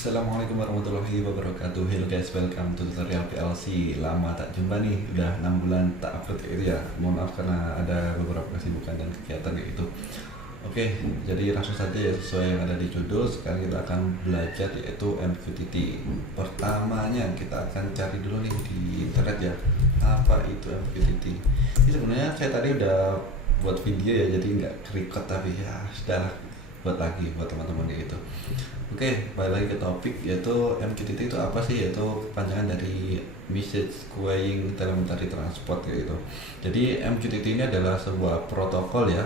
Assalamualaikum warahmatullahi wabarakatuh. Hello guys, welcome to tutorial PLC. Lama tak jumpa nih, udah 6 bulan tak upload kayak gitu ya. Mohon maaf karena ada beberapa kesibukan dan kegiatan kayak gitu. Oke, jadi langsung saja ya, sesuai yang ada di judul. Sekarang kita akan belajar yaitu MQTT. Pertamanya kita akan cari dulu nih di internet ya, apa itu MQTT. Ini sebenarnya saya tadi udah buat video ya, jadi nggak record, tapi ya sudah buat lagi buat teman-teman kayak gitu. Oke, balik lagi ke topik, yaitu MQTT itu apa sih? Yaitu kepanjangan dari Message Queuing Telemetry Transport kayak gitu. Jadi MQTT ini adalah sebuah protokol ya,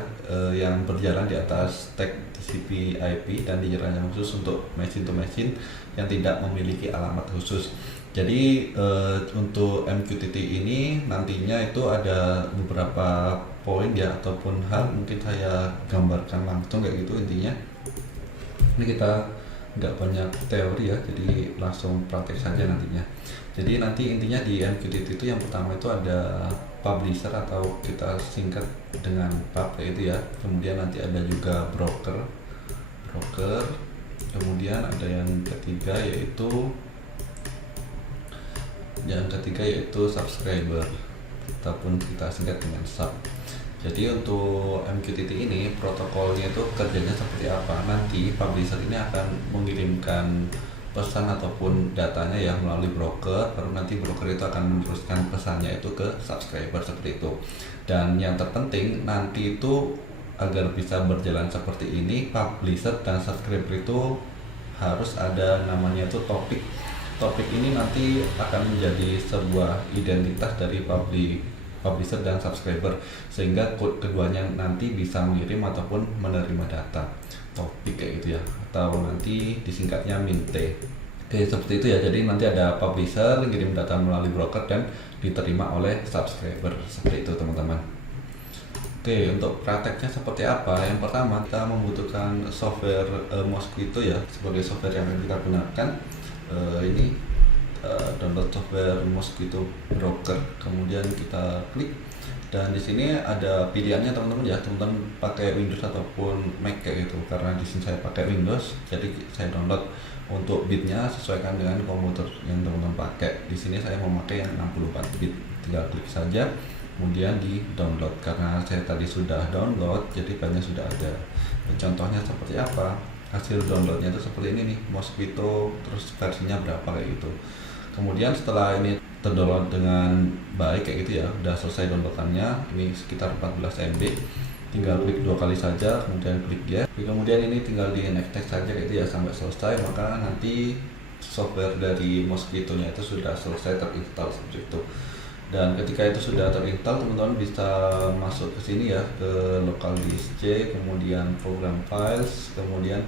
yang berjalan di atas stack TCP/IP dan dirancang khusus untuk machine to machine yang tidak memiliki alamat khusus. Jadi untuk MQTT ini nantinya itu ada beberapa poin ya, ataupun hal mungkin saya gambarkan langsung kayak gitu intinya. Ini kita nggak banyak teori ya, jadi langsung praktek saja nantinya. Jadi nanti intinya di MQTT itu yang pertama itu ada publisher atau kita singkat dengan pub itu ya. Kemudian nanti ada juga broker, kemudian ada yang ketiga yaitu subscriber ataupun kita singkat dengan sub. Jadi untuk MQTT ini protokolnya itu kerjanya seperti apa? Nanti publisher ini akan mengirimkan pesan ataupun datanya ya melalui broker, baru nanti broker itu akan meneruskan pesannya itu ke subscriber seperti itu. Dan yang terpenting nanti itu agar bisa berjalan seperti ini, publisher dan subscriber itu harus ada namanya itu topik. Topik ini nanti akan menjadi sebuah identitas dari publisher dan subscriber, sehingga keduanya nanti bisa mengirim ataupun menerima data topik kayak gitu ya, atau nanti disingkatnya minte. Oke, seperti itu ya. Jadi nanti ada publisher mengirim data melalui broker dan diterima oleh subscriber seperti itu teman-teman. Oke, untuk prakteknya seperti apa? Yang pertama kita membutuhkan software Mosquito ya, sebagai software yang akan kita gunakan. Ini download software Mosquito Broker, kemudian kita klik, dan di sini ada pilihannya teman-teman ya. Teman-teman pakai Windows ataupun Mac kayak gitu. Karena di sini saya pakai Windows, jadi saya download. Untuk bitnya sesuaikan dengan komputer yang teman-teman pakai. Di sini saya memakai yang 64 bit. Tinggal klik saja, kemudian di download. Karena saya tadi sudah download, jadi banyak sudah ada. Contohnya seperti apa? Hasil downloadnya itu seperti ini nih, Mosquito, terus versinya berapa kayak gitu. Kemudian setelah ini terdownload dengan baik kayak gitu ya, udah selesai downloadannya, ini sekitar 14 MB, tinggal klik 2 kali saja, kemudian klik yes. Kemudian ini tinggal di next saja kayak gitu ya sampai selesai, maka nanti software dari Mosquito-nya itu sudah selesai terinstall seperti itu. Dan ketika itu sudah terinstall, teman-teman bisa masuk ke sini ya, ke local disk C, kemudian program files, kemudian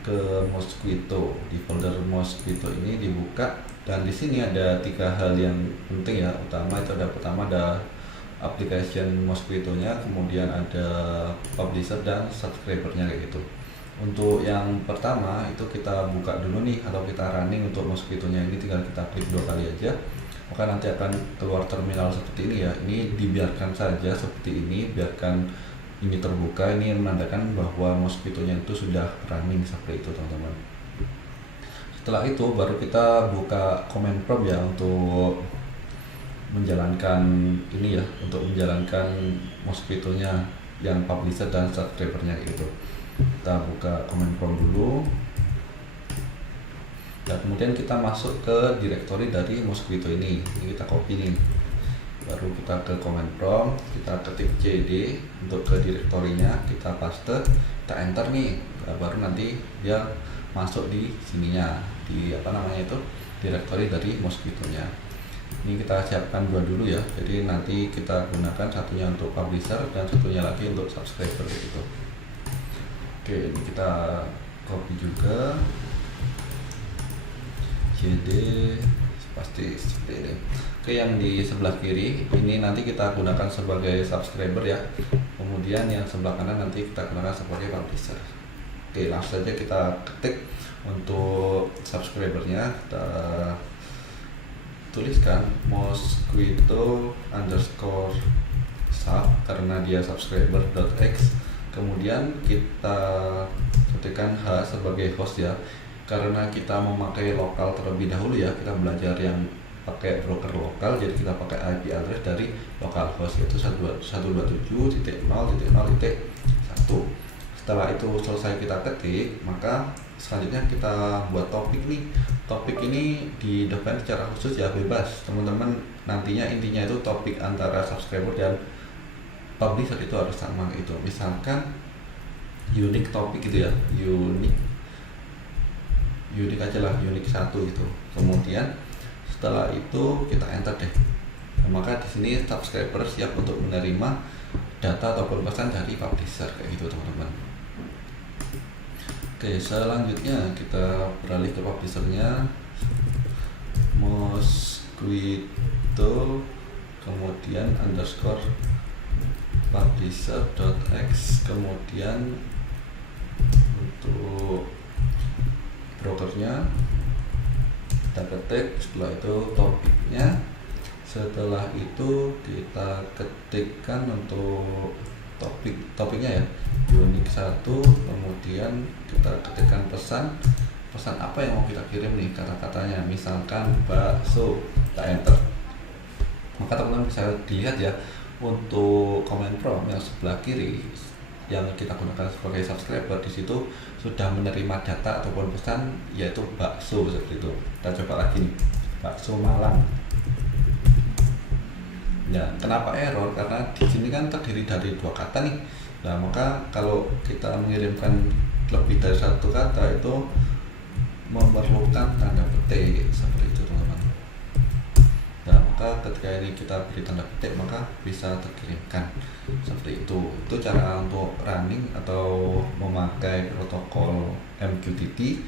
ke Mosquito. Di folder Mosquito ini dibuka, dan di sini ada 3 hal yang penting ya. Pertama ada application Mosquito-nya, kemudian ada publisher dan subscriber-nya kayak gitu. Untuk yang pertama itu kita buka dulu nih, atau kita running untuk Mosquito-nya ini tinggal kita klik 2 kali aja, maka nanti akan keluar terminal seperti ini ya. Ini dibiarkan saja seperti ini, biarkan ini terbuka. Ini menandakan bahwa Mosquito-nya itu sudah running seperti itu teman-teman. Setelah itu baru kita buka command prompt ya, untuk menjalankan ini ya, untuk menjalankan Mosquito-nya yang publisher dan subscriber-nya gitu. Kita buka command prompt dulu. Dan kemudian kita masuk ke directory dari Mosquito ini. Ini kita copy nih. Baru kita ke command prompt, kita ketik cd untuk ke directory-nya, kita paste, kita enter nih. Nah, baru nanti dia masuk di sininya, di directory dari Mosquito-nya. Ini kita siapkan 2 dulu ya. Jadi nanti kita gunakan satunya untuk publisher dan satunya lagi untuk subscriber gitu. Oke, ini kita copy juga. CD pasti seperti ini. Oke, yang di sebelah kiri ini nanti kita gunakan sebagai subscriber ya. Kemudian yang sebelah kanan nanti kita gunakan sebagai publisher. Oke, langsung saja kita ketik untuk subscribernya. Kita tuliskan Mosquito underscore sub karena dia subscriber.x. Kemudian kita ketikkan H sebagai host ya. karena kita memakai lokal terlebih dahulu ya, kita belajar yang pakai broker lokal, jadi kita pakai IP address dari localhost yaitu 127.0.0.1. Setelah itu selesai kita ketik, maka selanjutnya kita buat topik nih. Topik ini di define secara khusus ya, bebas teman-teman, nantinya intinya itu topik antara subscriber dan publisher itu harus sama gitu. Misalkan unique topik gitu ya, unik aja lah, unik 1 gitu. Kemudian setelah itu kita enter deh. Nah, maka di sini subscriber siap untuk menerima data ataupun pesan dari publisher kayak gitu teman-teman. Oke, selanjutnya kita beralih ke publishernya, Mosquito kemudian underscore publisher.x, kemudian untuk brokernya kita ketik, setelah itu topiknya, setelah itu kita ketikkan untuk topiknya ya, unik 1, kemudian kita ketikkan pesan apa yang mau kita kirim nih, kata-katanya misalkan bakso, kita enter. Maka teman-teman bisa dilihat ya, untuk comment prompt yang sebelah kiri yang kita gunakan sebagai subscriber, di situ sudah menerima data ataupun pesan yaitu bakso seperti itu. Kita coba lagi nih, bakso Malang. Ya, kenapa error? Karena di sini kan terdiri dari 2 kata nih. Nah, maka kalau kita mengirimkan lebih dari 1 kata itu memerlukan tanda petik seperti itu teman-teman. Nah, maka ketika ini kita beri tanda petik maka bisa terkirimkan seperti itu. Itu cara untuk running atau memakai protokol MQTT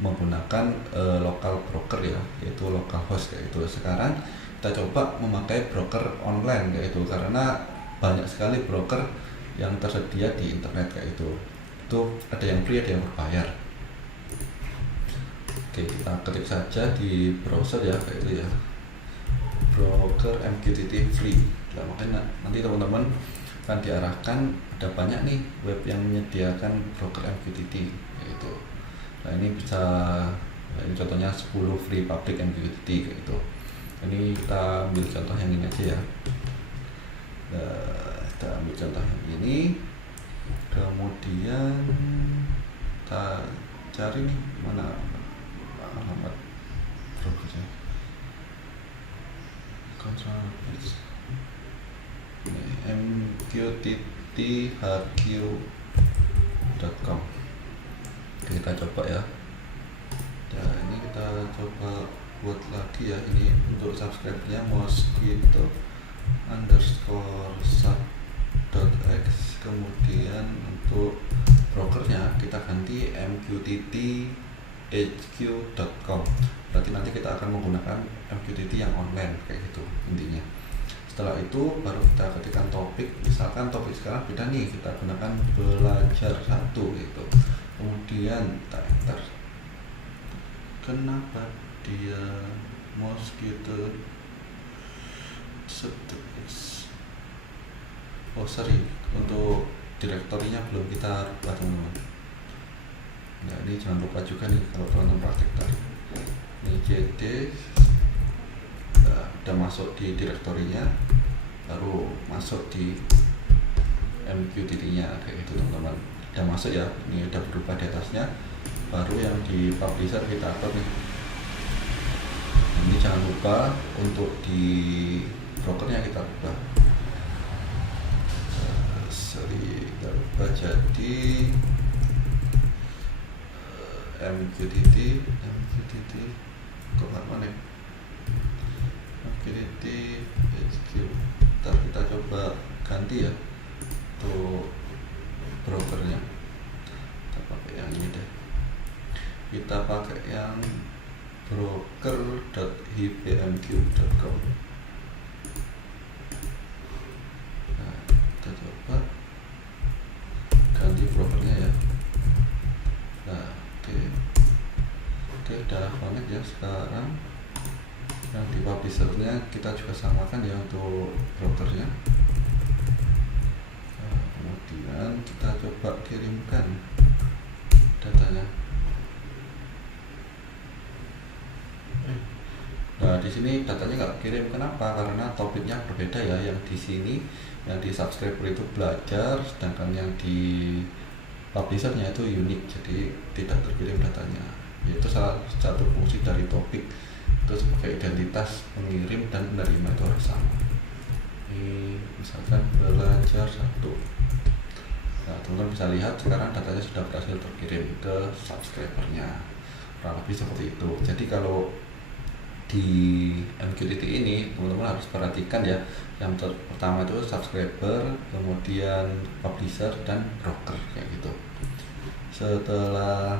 menggunakan local broker ya, yaitu localhost kayak itu. Sekarang kita coba memakai broker online kayak itu, karena banyak sekali broker yang tersedia di internet kayak itu. Itu ada yang free, ada yang berbayar. Oke, kita ketik saja di browser ya kayak itu ya, broker MQTT free. Nah, makanya nanti teman-teman akan diarahkan, ada banyak nih web yang menyediakan broker MQTT yaitu. Nah, ini bisa, ini contohnya 10 free public MQTT kayak gitu. Ini kita ambil contoh yang ini aja ya. Nah, kita ambil contoh yang ini, kemudian kita cari nih mana alamat brokernya, mqtthq.com. Kita coba ya. Nah, ini kita coba buat lagi ya, ini untuk subscribe-nya Mosquito underscore sub.x, kemudian untuk brokernya kita ganti mqtthq.com. berarti nanti kita akan menggunakan MQTT yang online kayak gitu intinya. Setelah itu baru kita ketikkan topik, misalkan topik sekarang beda nih, kita gunakan belajar 1 gitu, kemudian kita enter. Kenapa dia Mosquito subtext? Oh sorry, untuk direktorinya belum kita rubah teman-teman. Nah, ini jangan lupa juga nih kalau teman-teman praktek tadi. Ini JD udah masuk di direktorinya, baru masuk di MQTT-nya kayak gitu teman-teman. Udah masuk ya, ini udah berubah di atasnya. Baru yang di publisher kita atur nih. Ini jangan lupa untuk di brokernya kita ubah. Kita ubah jadi MQTT kok nggak mana? MQTT HQ. Ntar kita coba ganti ya untuk brokernya. Kita pakai yang ini deh. Kita pakai yang broker.hpmq.com. Nah, kita coba ganti brokernya ya. Nah, oke, udah connect ya. Sekarang yang di publishernya kita juga samakan ya untuk brokernya. Nah, kemudian kita coba kirimkan datanya. Nah, di sini datanya nggak kirim. Kenapa? Karena topiknya berbeda ya. Yang di sini, yang di subscriber itu belajar, sedangkan yang di publishernya itu unik, jadi tidak terkirim datanya. Yaitu salah satu fungsi dari topik itu sebagai identitas pengirim dan penerima itu harus sama. Ini misalkan belajar satu. Nah, teman-teman bisa lihat sekarang datanya sudah berhasil terkirim ke subscribernya. Kurang lebih seperti itu. Jadi kalau di MQTT ini teman-teman harus perhatikan ya, yang pertama itu subscriber, kemudian publisher dan broker kayak gitu. Setelah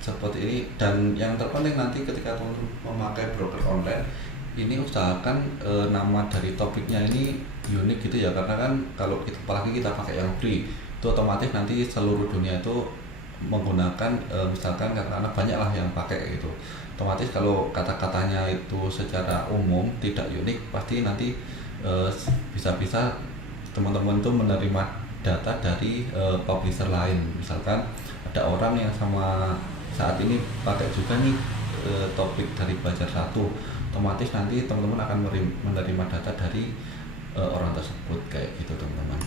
seperti ini, dan yang terpenting nanti ketika teman-teman memakai broker online ini usahakan nama dari topiknya ini unik gitu ya, karena kan kalau kita, apalagi kita pakai yang free itu otomatis nanti seluruh dunia itu menggunakan misalkan karena banyak lah yang pakai gitu, otomatis kalau kata-katanya itu secara umum tidak unik pasti nanti eh, bisa-bisa teman-teman tuh menerima data dari publisher lain. Misalkan ada orang yang sama saat ini pakai juga nih topik dari belajar satu, otomatis nanti teman-teman akan menerima data dari orang tersebut kayak gitu teman-teman.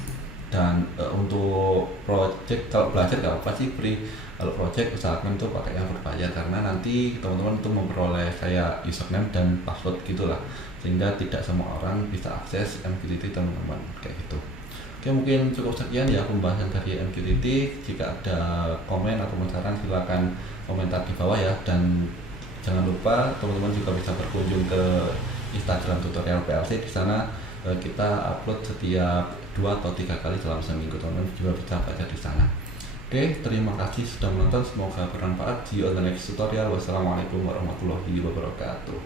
Dan untuk project, kalau belajar gak apa sih free, kalau project usahakan tuh pakai yang berbayar karena nanti teman-teman tuh memperoleh kayak username dan password gitulah, sehingga tidak semua orang bisa akses MQTT teman-teman kayak gitu. Oke, mungkin cukup sekian ya pembahasan dari MQTT. Jika ada komen atau saran silakan komentar di bawah ya, dan jangan lupa teman-teman juga bisa berkunjung ke Instagram tutorial PLC. Di sana kita upload setiap 2 atau 3 kali dalam seminggu, teman-teman juga bisa baca di sana. Oke, terima kasih sudah menonton, semoga bermanfaat. See you on the next tutorial. Wassalamualaikum warahmatullahi wabarakatuh.